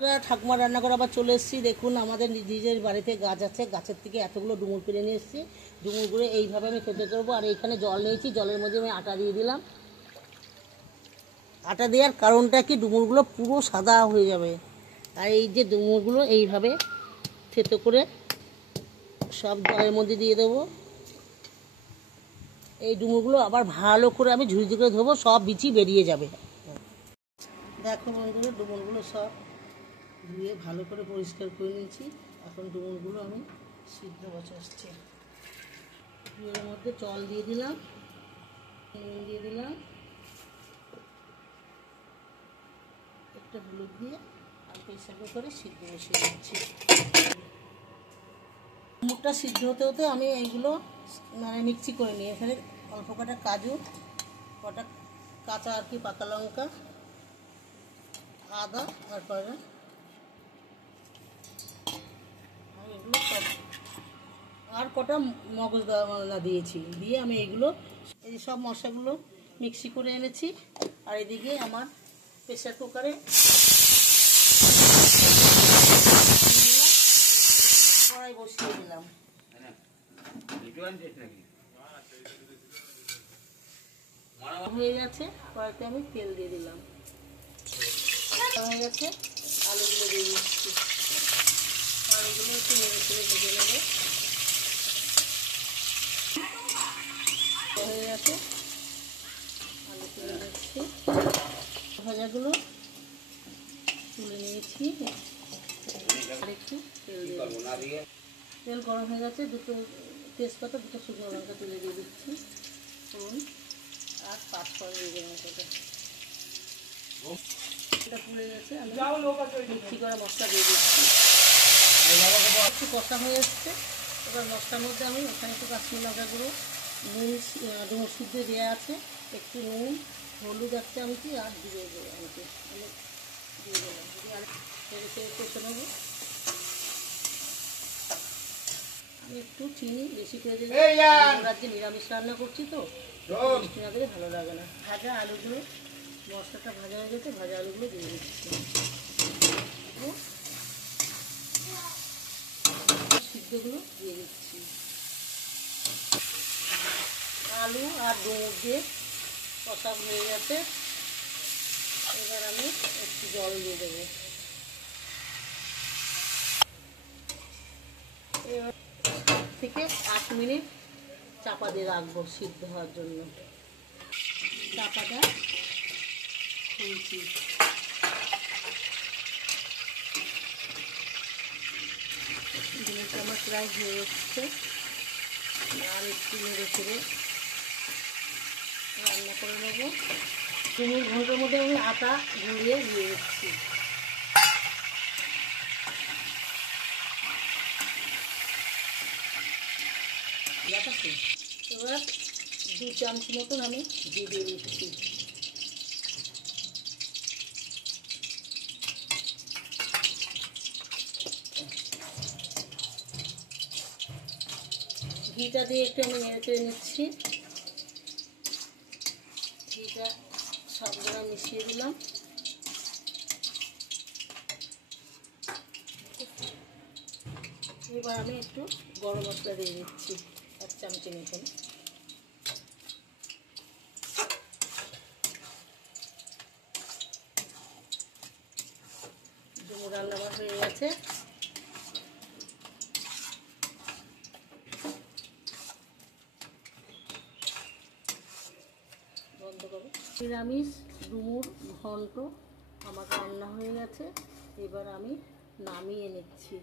ঠাকুমা রান্না করে আবার চলে এসেছি। দেখুন আমাদের নিজের বাড়িতে গাছ আছে, গাছের থেকে এতগুলো ডুমুর পেরে নিয়ে এসেছি। ডুমুরগুলো এইভাবে আমি কেটে করবো। আর এইখানে জল নিয়েছি, জলের মধ্যে আমি আটা দিয়ে দিলাম। আটা দেওয়ার কারণটা কি, ডুমুরগুলো পুরো সাদা হয়ে যাবে। আর এই যে ডুমুরগুলো এইভাবে থেতো করে সব জলের মধ্যে দিয়ে দেবো। এই ডুমুরগুলো আবার ভালো করে আমি ঝুড়ি করে ধোবো, সব বিচি বেরিয়ে যাবে। দেখো বন্ধুরা, ডুমুরগুলো সব ধুয়ে ভালো করে পরিষ্কার করে নিয়েছি। এখন ডুমুরগুলো আমি সিদ্ধ বসাচ্ছি। এর মধ্যে জল দিয়ে দিলাম, নুন দিয়ে দিলাম, একটা হলুদ দিয়ে আর প্রেসার কুকারে সিদ্ধ বসিয়ে দিচ্ছি। ডুমুরটা সিদ্ধ হতে হতে আমি এইগুলো মিক্সি করে নিই। এখানে অল্প কটা কাজু, কটা কাঁচা আর কি পাকা লঙ্কা, আদা আর কয়টা এগুলো সব আর কটা মগজদানা দিয়েছি। দিয়ে আমি এইগুলো এই সব মশলাগুলো মিক্সি করে এনেছি। আর এদিকে আমার প্রেসার কুকারে কড়াই বসিয়ে দিলাম। হয়ে গেছে, কড়াইতে আমি তেল দিয়ে দিলাম। হয়ে গেছে, আলুগুলো দিয়ে দিচ্ছি। আলুগুলো একটু নেড়ে চেড়ে ভেজে নেবো। হয়ে গেছে, আলু তুলে নিচ্ছি। ভাজাগুলো তুলে নিয়েছি। আর একটু তেল দিয়ে দিচ্ছি। তেল গরম হয়ে গেছে, দুটো তেজপাতা, দুটো শুকনো লঙ্কা তুলে দিয়ে দিচ্ছি। আর 5 ফোড়ন দিয়ে দিলাম। এটা পুড়ে গেছে, আমি মিক্সি করা মশলা দিয়ে দিচ্ছি। একটু কষা হয়ে এসছে। এবার মশলার মধ্যে আমি এখানে একটু কাশ্মীর লঙ্কা গুঁড়ো, নুন, ডুমুর সিদ্ধ দেওয়া আছে, একটু নুন, হলুদ এক চামচি আর দিয়ে দেবো আমি দিয়ে দিলাম। দিয়ে আর কষে নেবো। আমি একটু চিনি বেশি করে দিলাম, আজকে নিরামিষ রান্না করছি তো, মিষ্টি না দিলে ভালো লাগে না। ভাজা আলুগুলো, মশলাটা ভাজা হয়ে গেছে, ভাজা আলুগুলো দিয়ে দিচ্ছি। সিদ্ধগুলো দিয়ে দিচ্ছি। আলু আর ডুমুর দিয়ে কষা হয়ে গেছে। এবার আমি একটু জল দিয়ে দেবো। এবার থেকে 8 মিনিট চাপা দিয়ে রাখবো সিদ্ধ হওয়ার জন্য। চাপাটা খুলছি। জিনিসটা আমার প্রায় হয়ে যাচ্ছে। আর একটু নেড়ে ছেড়ে রান্না করে নেবো। 2 ঘন্টার মধ্যে আমি আটা গুলিয়ে দিয়ে দিচ্ছি। এবার 2 চামচ মতন আমি ঘি দিয়ে দিচ্ছি। ঘিটা দিয়ে একটু আমি নেড়ে চেড়ে নিচ্ছি। ঘিটা সবগুলো মিশিয়ে দিলাম। এবার আমি একটু গরম মশলা দিয়ে দিচ্ছি, 1 চামচের মতন। ডুমুর রান্না আমার হয়ে গেছে। বন্ধ করো। নিরামিষ ডুমুর ঘন্ট আমার রান্না হয়ে গেছে। এবার আমি নামিয়ে নিচ্ছি।